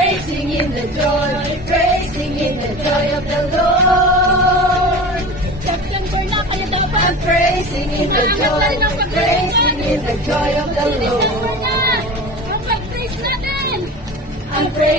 praising in the joy of the Lord. September na kayo dapat. I'm praising in the joy of the December Lord. na. Kapag praise natin. I'm praising